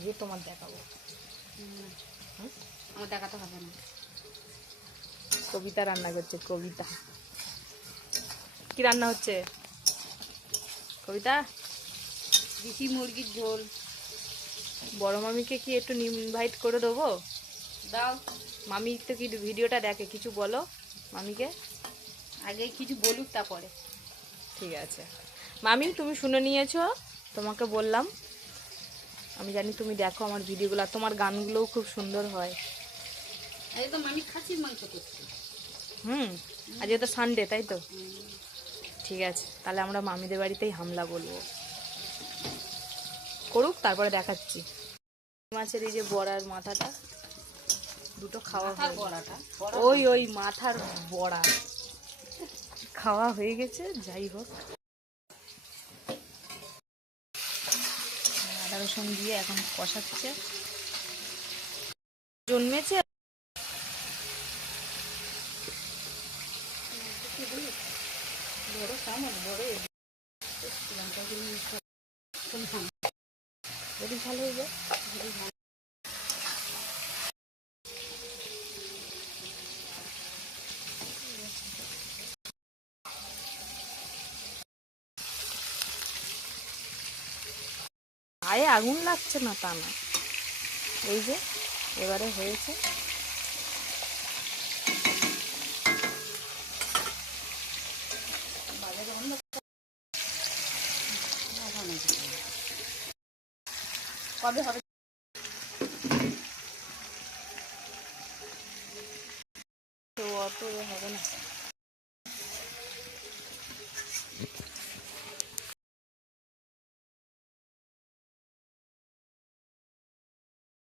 ভেজে তোমার দেখাবো। আমার দেখাতে হবে না। কবিতা রান্না করছে, কবিতা। কি রান্না হচ্ছে কবিতা? দেশি মুরগির ঝোল। বড় মামিকে কি একটু ইনভাইট করে দেবো? দাও। মামি তো কি ভিডিওটা দেখে, কিছু বলো মামিকে। আগে কিছু বলুক তারপরে। ঠিক আছে মামি, তুমি শুনে নিয়েছো, তোমাকে বললাম। আমি জানি তুমি দেখো আমার ভিডিওগুলো, তোমার গানগুলোও খুব সুন্দর হয়। একদম আমি খাসির মাংস করছি। আজকে তো সানডে, তাই তো? ঠিক আছে, তাহলে আমরা মামিদের বাড়িতেই হামলা বলবো। করুক, তারপরে দেখাচ্ছি। মাছের এই যে বড়ার মাথাটা দুটো খাওয়া হয়ে বড়াটা ওই মাথার বড়া খাওয়া হয়ে গেছে। যাই হোক, আদা রসুন দিয়ে এখন কষাচ্ছে। জন্মেছে যদি ভালো হয়ে যায়। গায়ে আগুন লাগছে না তা না, এই যে এবারে হয়েছে। কবে হবে? তো অত হবে না।